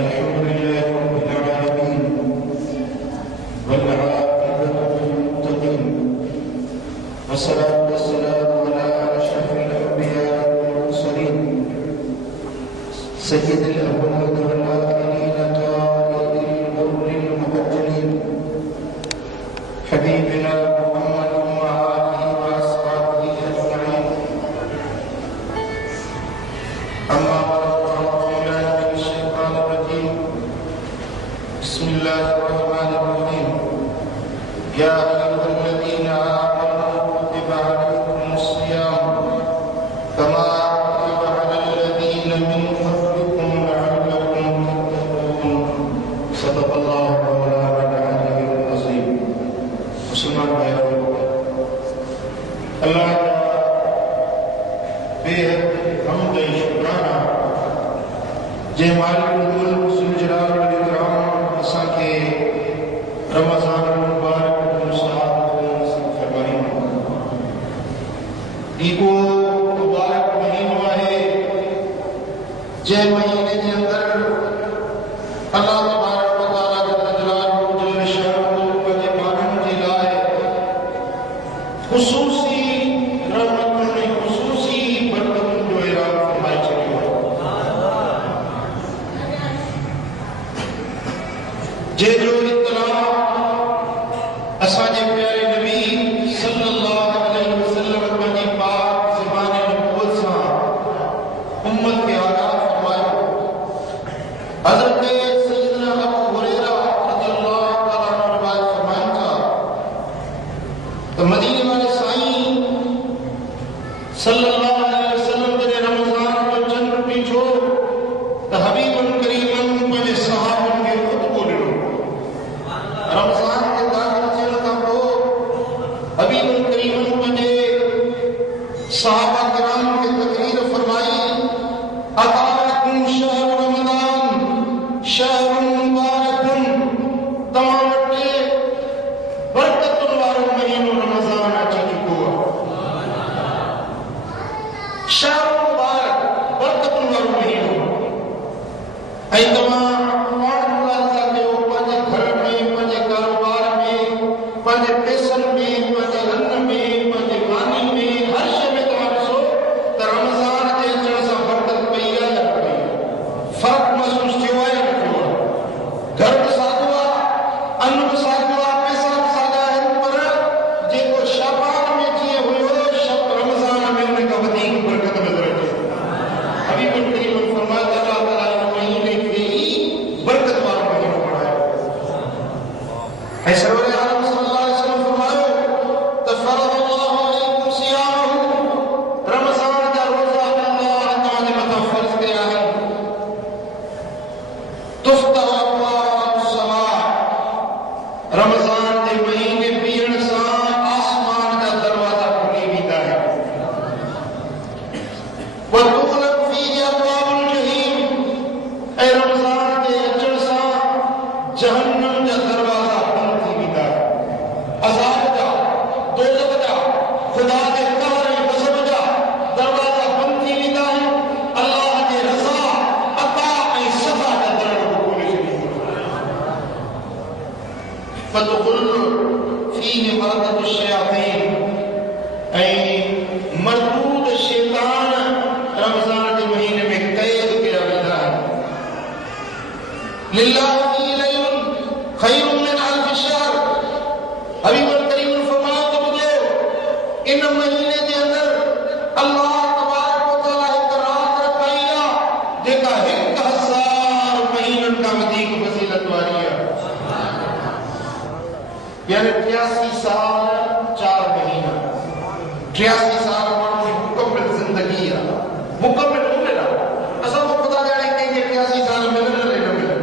الحمد لله رب العالمين والعاقبة للمتقين والصلاة والسلام على أشرف الأنبياء والمرسلين سيد الأولين والآخرين قائد الغر المبجلين حبيبنا محمد وآله وأصحابه أجمعين. أما بعد فأعوذ بالله من الشيطان الرجيم. بسم الله الرحمن الرحيم. يا أيها الذين آمنوا كتب عليكم الصيام كما كتب على الذين من قبلكم لعلكم تتقون. صدق الله مولانا العلي العظيم. مسلمان بھائیو، اللہ کا بے حد حمد و شکرانہ جے مالک الملک ذوالجلال والاکرام اساں کے رمضان المبارک کو سعادت نصیب فرمائیں. ایکو مبارک مہینہ ہے جے مہینے کے اندر اللہ تبارک و تعالیٰ جل جلالہ جل شانہ کے مانن کے لائے خصوصی رحمتوں خصوصی برکتوں جو اعلان فرمائے چلے ہو. جے جو اطلاع اساجے پیارے نبی صلی اللہ علیہ وسلم کی پاک زبان نبوت سے امت کے آگاہ فرمائے. حضرت سیدنا ابو ہریرہ رضی اللہ تعالیٰ عنہ روایت فرمائیں تھا تو مدینے والے سائیں صلی اللہ علیہ وسلم کے رمضان کو چند پیچھو تو حبیب کریم پنجے صحابن کے خود بولے رمضان کے داخل سے لگا کو حبیب کریم پنجے صحابہ کرام کے تقریر فرمائی. اتاکم شہر رمضان شہر مبارک تمام وٹے برکت والو مہینو رمضان اچھی چکو. شہر مبارک برکت والو مہینو اے تمام پیسن میں پنجے ہن میں پنجے وانی میں ہر شے میں تمہارے سو تو رمضان کے اچھا سا برکت پئی ہے یا پئی فرق محسوس کیوں ہے یا کیوں گھر کے ساتھ ہوا ان کے ساتھ ہوا پیسہ کے ساتھ ہے پر جے کو شعبان میں کیے ہوئے ہو شب رمضان میں ان کا ودیک برکت نظر آتی. حبیب کریم فرمایا اللہ تعالیٰ مہینے کے ہی برکت والا مہینہ بنایا ہے. سرور عالم رمضان کے مہینے پیڑ سان آسمان کا دروازہ کھلی بیتا ہے. وَتُغْلَقْ فِيهِ أَبْوَابُ الْجَحِيمِ اے رمضان کے اچھڑ سان جہنم کا دروازہ بند تھی بیتا ہے. عذاب جا دوزخ جا خدا کے قہر غضب جا دروازہ بند تھی بیتا ہے. اللہ کے رضا عطا ۽ سزا کا دروازہ کھولے چھڈی. فَتُغْلُ فِيهِ مَرَدَةُ الشَّيَاطِينِ اے مردود شیطان رمضان کے مہینے میں قید کیا جاتا ہے. لِلَّهِ فِيهِ لَيْلٌ خَيْرٌ مِّنْ أَلْفِ شَهْرٍ. حبیب کریم فرمایا تو مجھے ان مہینے کے اندر اللہ تبارک و تعالیٰ ایک رات رکھائیا جیکا 1000 مہینن کا ودیک فضیلت والی ہے. یعنی 83 سال 4 مہینہ 83 سال ہماری مکمل زندگی ہے. مکمل عمر ہے. اصل کو پتا جانے کہ 83 سال ملنے نہ ملنے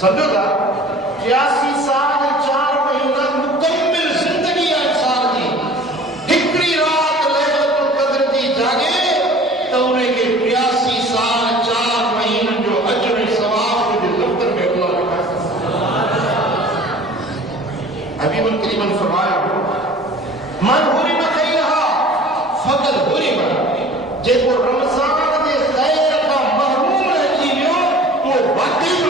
سمجھو گا. 83 سال 4 مہینہ مکمل زندگی ہے انسان کی. ہکڑی رات لیلۃ القدر کی جاگے تو انہیں کے 83 سال 4 مہینہ جو اجر ثواب کے دفتر میں اللہ رکھا. حبیب کریم فرمایا من حرم خیرہا فقد حرم. جے کو رمضان کے خیر کا محروم رہ جیو تو واقعی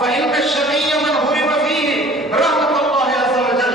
فإن الشقي من حرم فيه رحمة الله عز وجل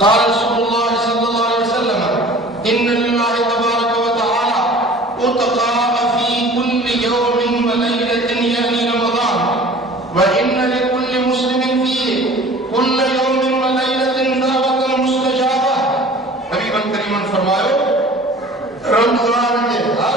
قال رسول الله صلى الله عليه وسلم إن لله تبارك وتعالى أتقاء في كل يوم وليلة يعني رمضان وإن لكل مسلم فيه كل يوم وليلة دعوة مستجابة حبيبا كريما فرمايو رمضان کے ہر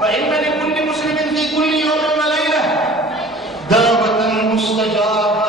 وإن لكل مسلم في كل يوم وليلة دعوة مستجابة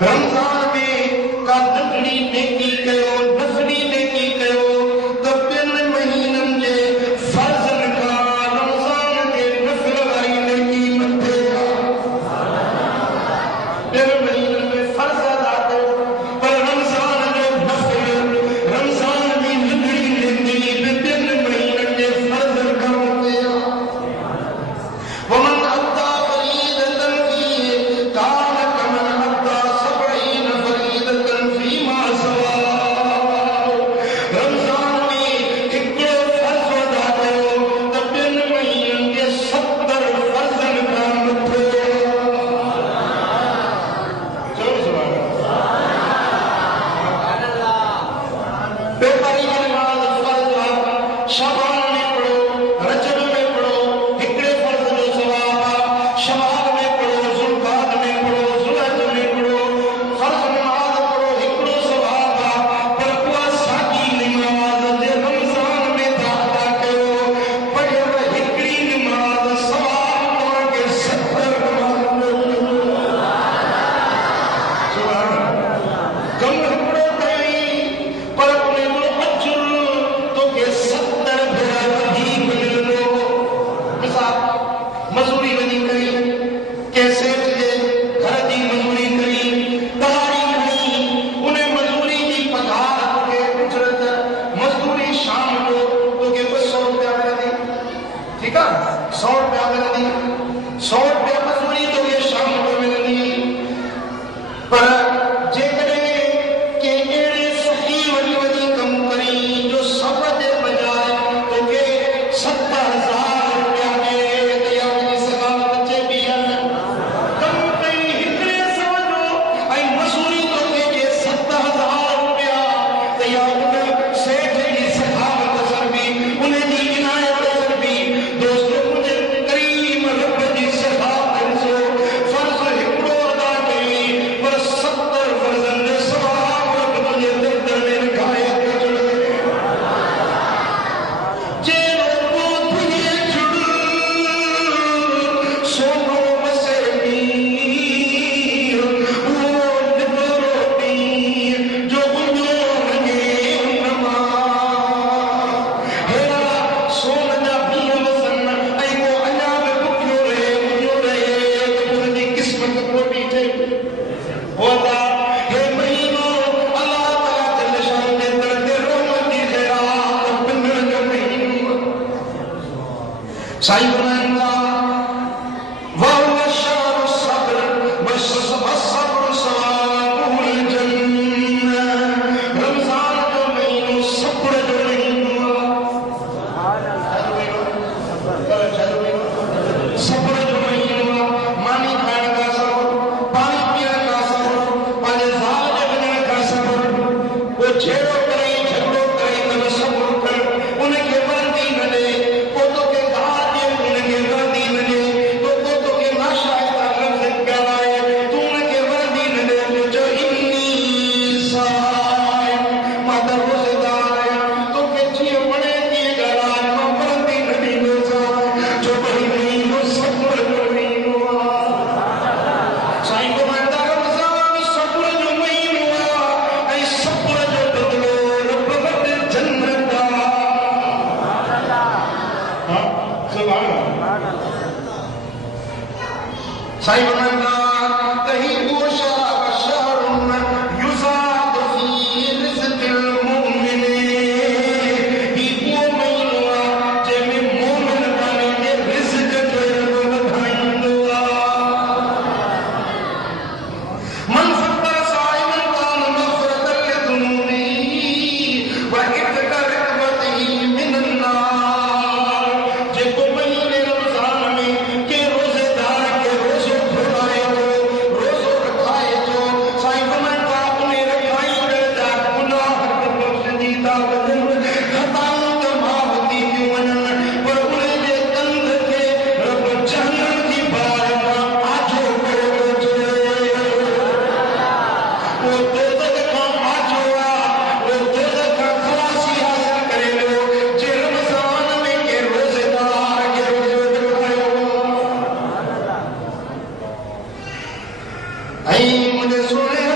رمضان میں کا نقلی نیکی کیو نفلی نیکی کیو تو پن مہینن جے فرضن کا رمضان کے نفل والی نیکی متے پن مہینن میں فرض ادا کرو پر رمضان جو نفل رمضان میں نقلی نیکی پن مہینن جے فرض کرو ومن أدى فريضة فيه كان كمن أدى 70 فريضة فيما سواه رمضان میں ایک فرض ادا کرو تو بن مہینن کے 70 فرضن کا مٹھو بے پاری نماز فرض شعبان میں پڑھو رجب میں پڑھو ہکڑے فرض جو ثواب شوال میں پڑھو ذوالقعدہ میں پڑھو ذوالحج میں پڑھو فرض نماز پڑھو ہکڑو ثواب پر کو ساگی نماز جے رمضان میں ادا کرو پڑھو ہکڑی نماز ثواب اور کے 70 سبحان کم ہکڑو کئی پر انہیں کو اجر تو کہ 70 بھرا ہی ملو مثال مزوری بنی کری کیسے تجھے گھر دی مزوری کری دہاڑی کری انہیں مزوری کی پگار کے اجرت مزدوری شام کو تو کہ 100 روپیہ ملا دی ٹھیک ہے 100 روپیہ ملا دی 100 روپیہ مزوری تو کہ شام کو ملا دی پر جے کریں کہ ایڑے صحیح ولی ولی کم کری جو سب دے بجائے تو کہ 70,000 روپیہ میں تیار کی سکام بچے بھی ہیں کم کئی ہکڑے سمجھو اے مزوری تو کہ 70,000 روپیہ تیار انہیں سیٹھ کی سکام اثر بھی انہیں دی عنایت اثر بھی دوستوں مجھے کریم رب دی سکام انسو فرض ہکڑو ادا کری پر 70 فرضن دے سواب رب تجھے دفتر میں رکھائے جے روپو تجھے جڑ سونو بسے پیر وہ نکلو پیر جو انجو رگے انما ہیرا سون جا پیر وسن اے کو انجا میں بکیو رہے تو انجی قسمت کو بیٹھے ہوتا ہے مہینوں اللہ تعالیٰ جل شان کے درد رحمت کی خیرات بندر جو مہینوں سائی فرمائیں گا وَهُوَ الشَّهْرُ الصَّبْرُ وَالصَّبْرُ ثَوَابُهُ الْجَنَّةُ رمضان جو مہینوں صبر جو مہینوں صبر جو مہینوں مانی کھانے کا صبر پانی پینے کا صبر پانے زال جگنے کا صبر وہ چھیڑو کریں جھگڑو کریں تب صبر کر انہیں کے وردی نہ لے پوتوں کے گھار دے انہیں کے وردی نہ لے تو پوتوں کے ناشاہدہ لفظ گلائے تو انہیں کے وردی نہ لے جو انی سائم مادر روزے دار ہے تو کہ جیے بڑے دیے گلائے ماں وردی نہ لے جو بڑی نہیں وہ صبر جو نہیں ہوا سائیں کو مہندہ رمضان صبر جو نہیں ہوا اے صبر جو بدلو رب بد جنت دا سبحان سائیں کو مہندہ تہی وہ شراب شہر یزاد فی رزق المؤمن ہی وہ مہینہ جے میں مومن بنے کے رزق جو بدھائیں دعا من فطر صائما كان مغفرة لذنوبه وعتق رقبته من النار جے کو مہینے رمضان میں کہ روزے دار کے روزے کھلائے تو روزے رکھائے تو سائیں فرمائیں گا انہیں رکھائی کر جا گناہ کے بخش دیتا بدن خطاؤں کا معافی کیوں منن پر انہیں جے تند کے رب جہنم کی بارگاہ آجو کرو جے وہ دوزخ کا آجوا وہ دوزخ کا خلاصی حاصل کرے لو جے رمضان میں کے روزے دار کے روزے دکھائے ہو اے مجھے سنے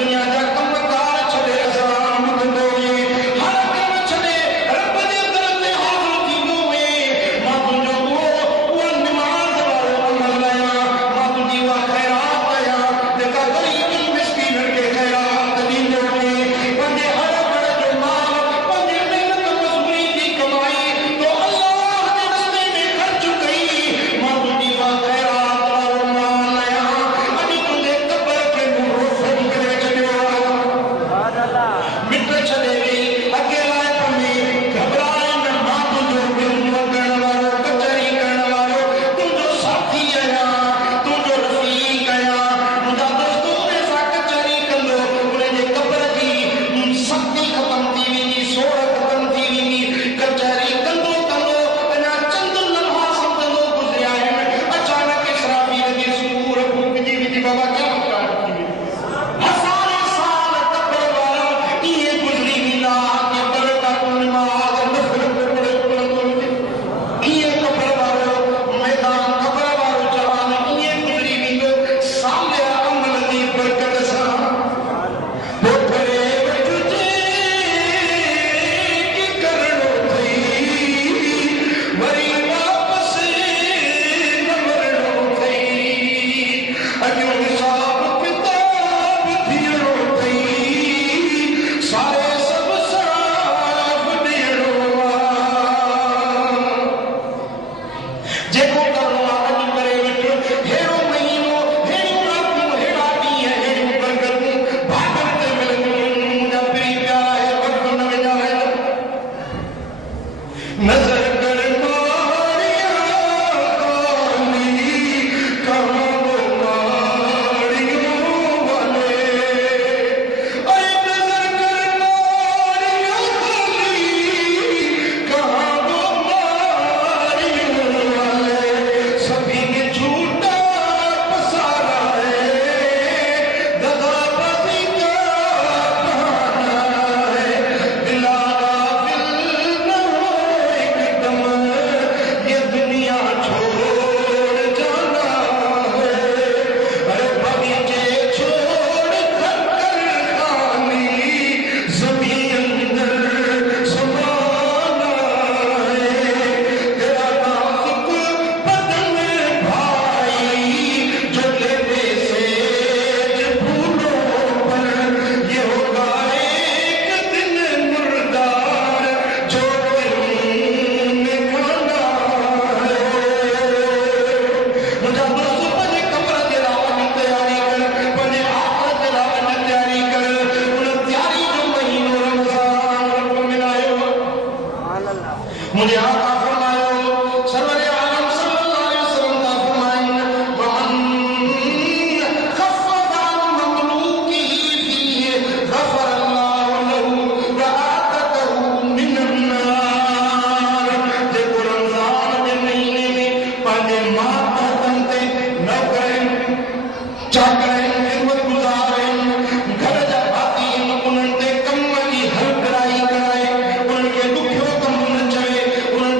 دنیا جا کم کار چھڑے اسلام بدھو ہر کم چھڑے رب دے در تے حاضر تھیندو ماں تنجو وہ نماز وارو عمل لیا ماں تنجی وا خیرات آیا جکا غریب مسکین کے خیرات ڈیندو پنجے ہر بڑے جو مال پنجے محنت مزدوری دی کمائی تو اللہ دے رستے میں خرچ کئی ماں تنجی وا خیرات وارو مال لیا اجی تجھے قبر کے منہ روشن کرے چھڈیو مٹ چھڈے وی اکیلا پمی گھبرائے نہ ماں تنجو دل وگن وارو کچہری کرن وارو تنجو ساتھی آیا تنجو رفیق آیا مجھا دوستو ایسا کچہری کندو انہیں جے قبر جی سختی ختم تھی وینی سوڑ ختم تھی وینی کچہری کندو کندو انا چند لمحہ سمجھندو گزریا ہے اچانک اسرافیل جی سور پھونک جی وی بابا کیا مطلب ہزار سال قبر والا یہ گزری ملا کہ برکت نماز نفل پڑے یہ قبر والو میدان قبر والو جوان یہ گزری ویندو سامنے عمل دی برکت سان پوکھرے وٹھجے کی کرنو تھی وری واپس نہ مرنو تھی اجو حساب کتاب تھیڑو تھی سارے سب صاف ڈیڑو جيڪو ڪرڻو آهي اڄ ڪري وٺو هيڙو مهينو هيڙو راتون هيڙا ڏينهن هيڙيون برڪتون ڀاڳن تي ملنديون منهنجا پير پيارا ہے وقت نہ وجا ہے نظر کر ماريا کالي کہاں وہ ماڑیوں والے اے نظر کر ماريا کالي کہاں وہ ماڑیوں والے سبھی نے جھوٹا پسارا ہے دغا بازی کا بہانا ہے دلا غافل نہ ہو ایک دم یہ دنیا چھوڑ جانا ہے ارے باغیچے چھوڑ کر خالی زمین اندر سمانا ہے تیرا نازک بدن بھائی جو لیتے سیج پھولوں پر یہ ہوگا ایک دن مردار جو تم نے کھانا ہے مجھا دوستو پنجے قبر دے راون تیاری کر پنجے آخرت دے راون تیاری کر ان تیاری جو مہینو رمضان رب ملایو مجھے آقا فرمایا سرور عالم صلی اللہ علیہ وسلم کا فرمائیں ومن خفف عن مملوکه فيه غفر اللہ له وآتته من النار جيڪو رمضان جي مہینے میں پنهنجے ماں محتم تے نوکرن چاڪرن خدمت گزارن گھر جا ڀاتي انهن تے کم جي هر ڪرائي ڪرائي انهن کي ڏکيو ڪم نه چوي انهن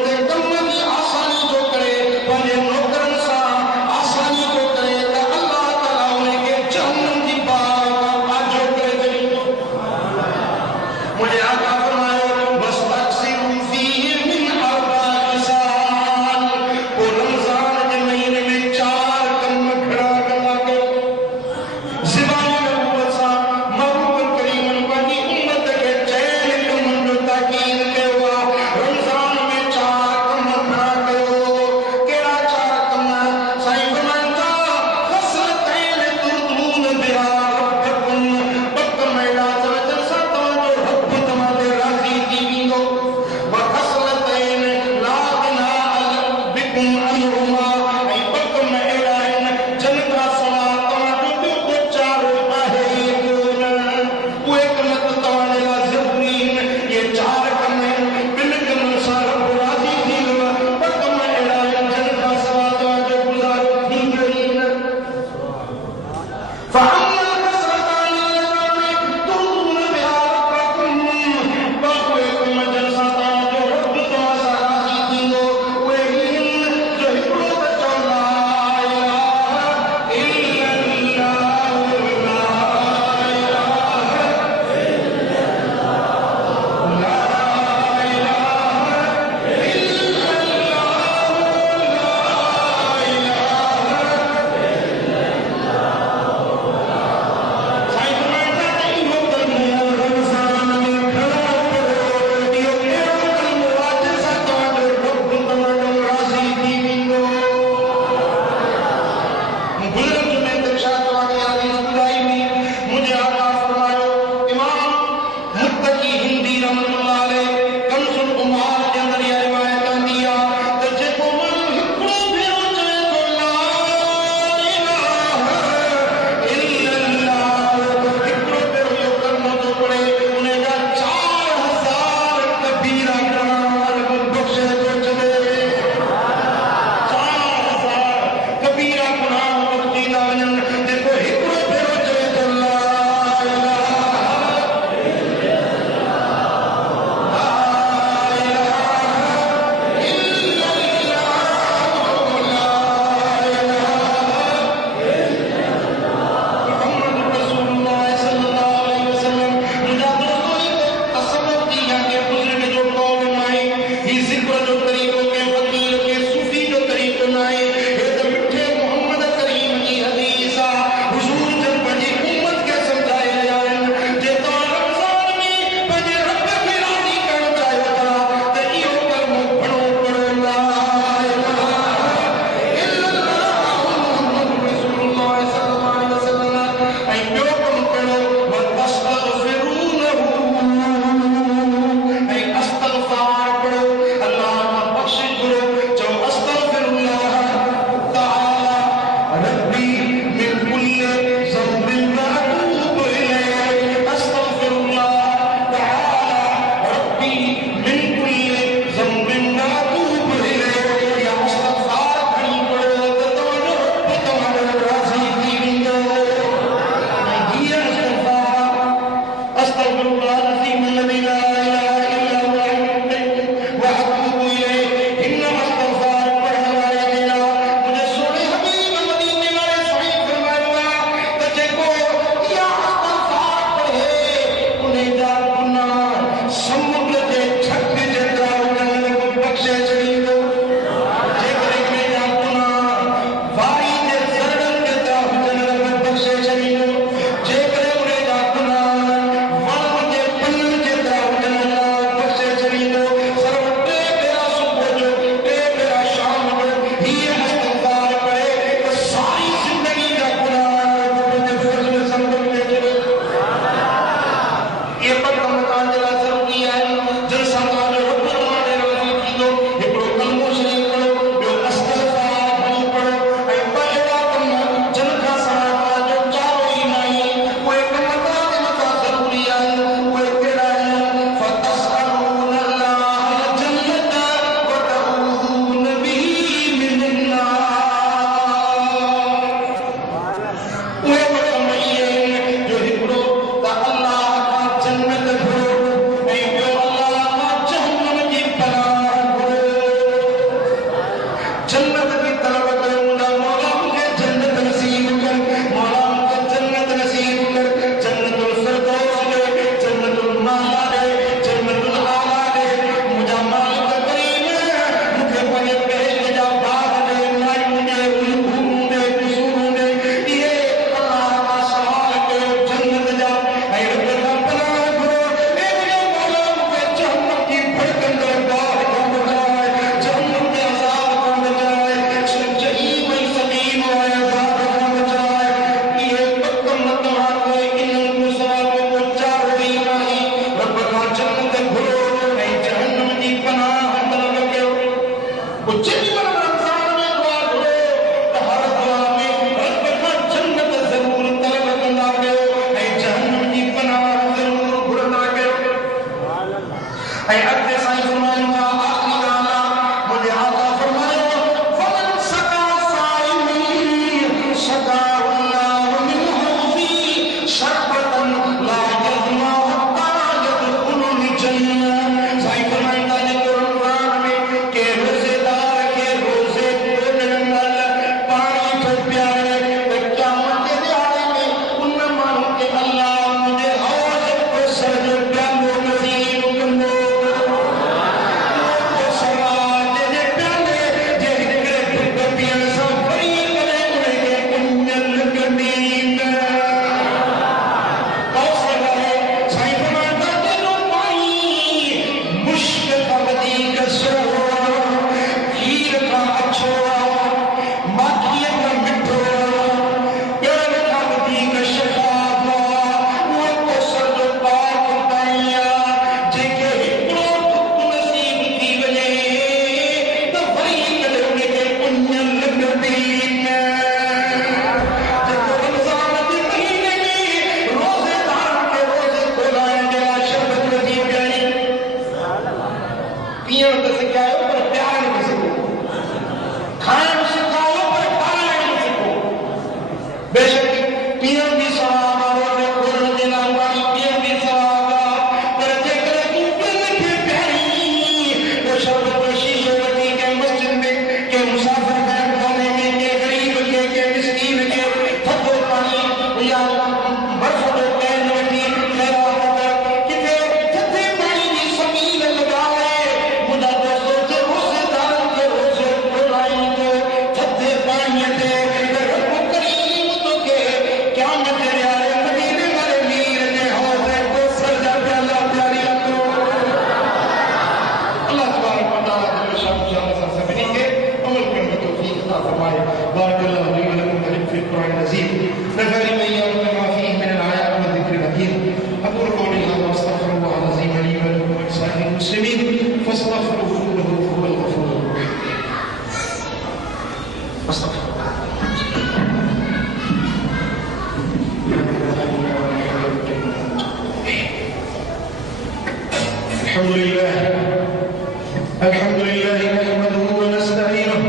الحمد لله نحمده ونستعينه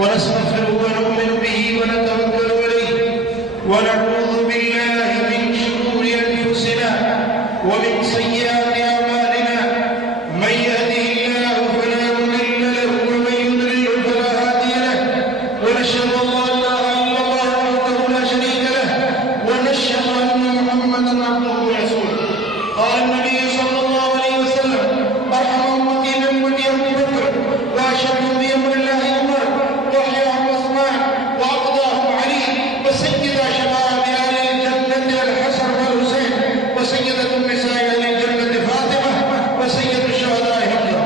ونستغفره ونؤمن به ونتوكل عليه ونعوذ بالله من شرور انفسنا ومن سيئات أعمالنا من يهده الله فلا مضل له ومن يضلل فلا هادي له ونشهد أن لا إله إلا الله وحده لا شريك له ونشهد أن محمدا عبده ورسوله قال النبي صلى الله عليه وسلم أرحم أمتي بأمتي أبو بكر وأشهدهم بأمر الله عمر وأحياهم عثمان وأقضاهم علي وسيد شباب أهل الجنة الحسن والحسين وسيدة النساء أهل الجنة فاطمة وسيد الشهداء حمزة.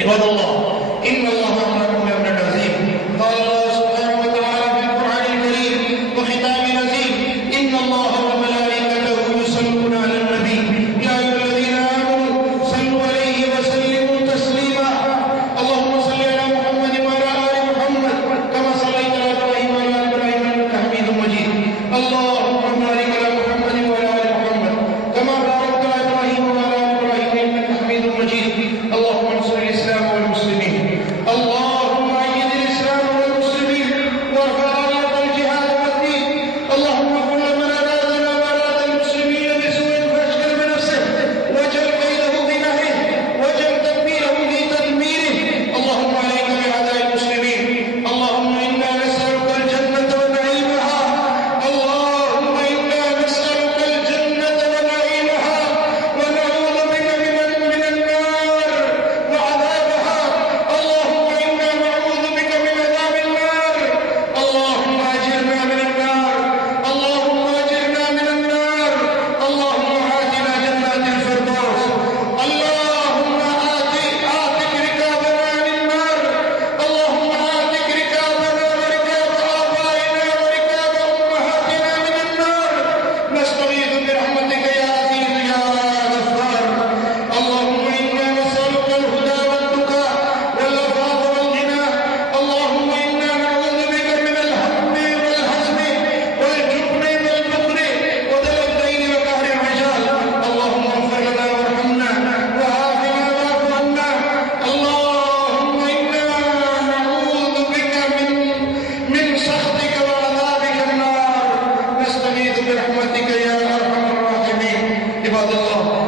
عباد الله إن الله أمركم بأمر عظيم قال الله سبحانه وتعالى في القرآن الكريم وختام عظيم إن الله وملائكته يصلون على النبي يا أيها الذين آمنوا صلوا عليه وسلموا تسليما اللهم صل على محمد وعلى آل محمد كما صليت على إبراهيم وعلى آل إبراهيم إنك حميد مجيد اللهم بارك على محمد وعلى آل محمد كما باركت على إبراهيم وعلى آل إبراهيم إنك حميد مجيد اللهم انصر الإسلام والمسلمين اللهم أيد الإسلام والمسلمين وارفع راية الجهاد والدين اللهم كل من أرادنا وأراد المسلمين بسوء فاشغل بنفسه واجعل كيده في نهره واجعل تدبيره في تدميره اللهم عليك بأعداء المسلمين اللهم إنا نسألك الجنة ونعيمها اللهم إنا نسألك الجنة ونعيمها ونعوذ بك من النار وعذابها اللهم إنا نعوذ بك من عذاب النار اللهم أجرنا من النار اللهم أجرنا من النار اللهم آتنا جنات الفردوس اللهم آتك ركابنا عن النار اللهم آتك ركابنا وركاب آبائنا وركاب أمهاتنا من النار نستغيث برحمتك يا عزيز يا غفار اللهم إنا نسألك الهدى والتقى والعفاف والغنى اللهم إنا نعوذ بك من الهم والحزن والجبن والبخل ودل الدين وقهر الرجال اللهم اغفر لنا وارحمنا وعافنا واعف عنا اللهم إنا نعوذ بك من سخطك وعذابك النار نستغيث برحمتك يا أرحم الراحمين عباد الله